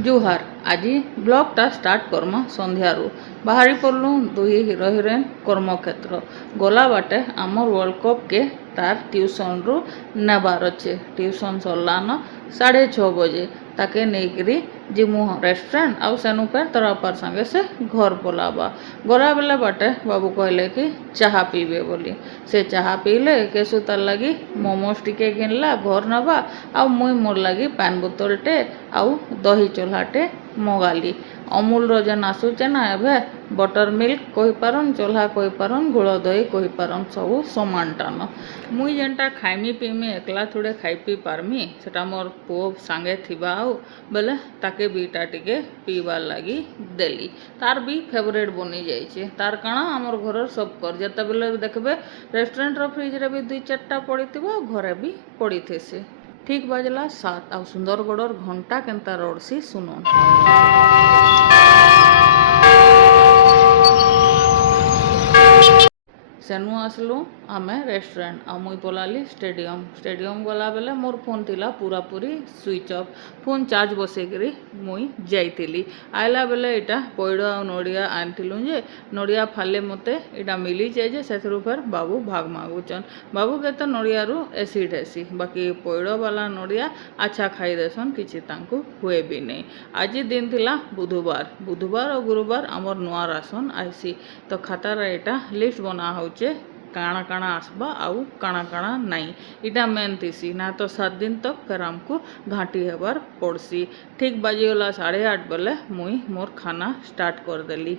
जुहार आज ब्लॉगटा स्टार्ट करमा संध्यारू बाहरी पड़लु दुई हिरो हिरोइन कर्मक्षेत्र गला बाटे आमर वर्ल्ड कप के तार ट्यूशन रु नेबार अच्छे ट्यूशन सरलान 6:30 बजे ताके नहींकरी जिमु रेस्टोरेंट आउ सेनु पे तोर बापार संगे से घर पलाबा गला बेले बाटे बाबू कहले कि चाहा पीबे बोली से चाहा पीले केसु तार लगी मोमोज टिके किनला घर नबा आउ मुई मोर लगी पान बोतलटे आउ दही चोल्हाटे मगाली अमूल जेन आसुचे ना एबे बटर मिल्क कही पारन चोल्हा कही पारन गुड़ दही कही पारन सब समान टान मुई जेनटा खाइमी पीमी एकला थोड़े खाई पी पारमी सेटा मोर पुओ सांगे थिबा आउ बेले ताके बीटा टिके पीबार लगी देली तार भी फेवरेट बनी जाइए तार काଣା आमर घर सब कर जते बेले देखबे रेस्टोरेंट रो फ्रिज रे भी 2-4टा पड़ी घरे भी पड़ी थे से ठीक बाजला 7 आ सुंदरगढ़ घंटा केनता रड़सी सुनो सेनु आसलु आमे रेस्टोरेंट आ मुई पलाली स्टेडियम गला बेले मोर फोन थिला पूरा पूरी स्विच ऑफ फोन चार्ज बसैकरी मुई जाइतिली आइला बेले इटा पैड़ आ नड़िया आनिथिलु जे नड़िया फाले मते इटा मिली जाए जे सेथरु फेर बाबू भाग मागुचन बाबू के तो नड़िया रु एसिड हेसी बाकी पैड़ वाला नड़िया अच्छा खाई देसन किछि तांकु हुए भी नहीं आज दिन थिला बुधवार और गुरुवार आमर नुआ राशन आईसी तो खातार एटा लिस्ट बना हो काଣା काଣା आसबा आउ काଣା काଣା नहीं इटा मेन थीसी ना तो 7 दिन तक फिर हमको घाटी हेबार पड़सी ठीक बाजीगला 8:30 बेले मुई मोर खाना स्टार्ट कर देली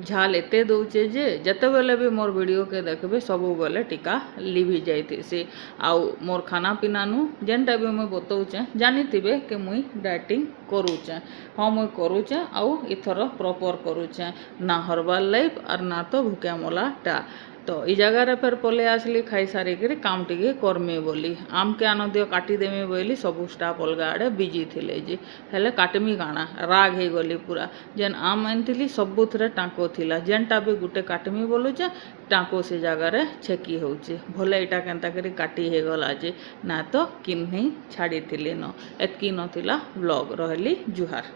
झाल एते दौचे जे जते बेले भी मोर वीडियो के देखबे सबु बेले टीका लिभि जाइथिसी आउ मोर खाना पीना नु जेनटा भी मुई बतौचे जानिथिबे कि मुई डाइटिंग करूचे हाँ मुई करूचे आउ इथर प्रॉपर करूचे ना हर्बल लाइफ और ना तो भूकिया मोलाटा तो ई जगार फिर पले आसली खाई सारिकी काम टी करमी बोली आम के आन दियो काटिदेमी बोली सबू स्टाफ अलग आड़े बिजी थे जे हेले काटमी काଣା राग हो गली पूरा जेन आम आनी सबू थे टाँको थिला जेनटा भी गुटे काटमी बोलुचे टाँको से जगार छेकी होचे भले यहाँ केनता करी काटी हो गला जे ना तो किन्हीं छाड़ी न एतकी नथिला ब्लॉग रहली जुहार।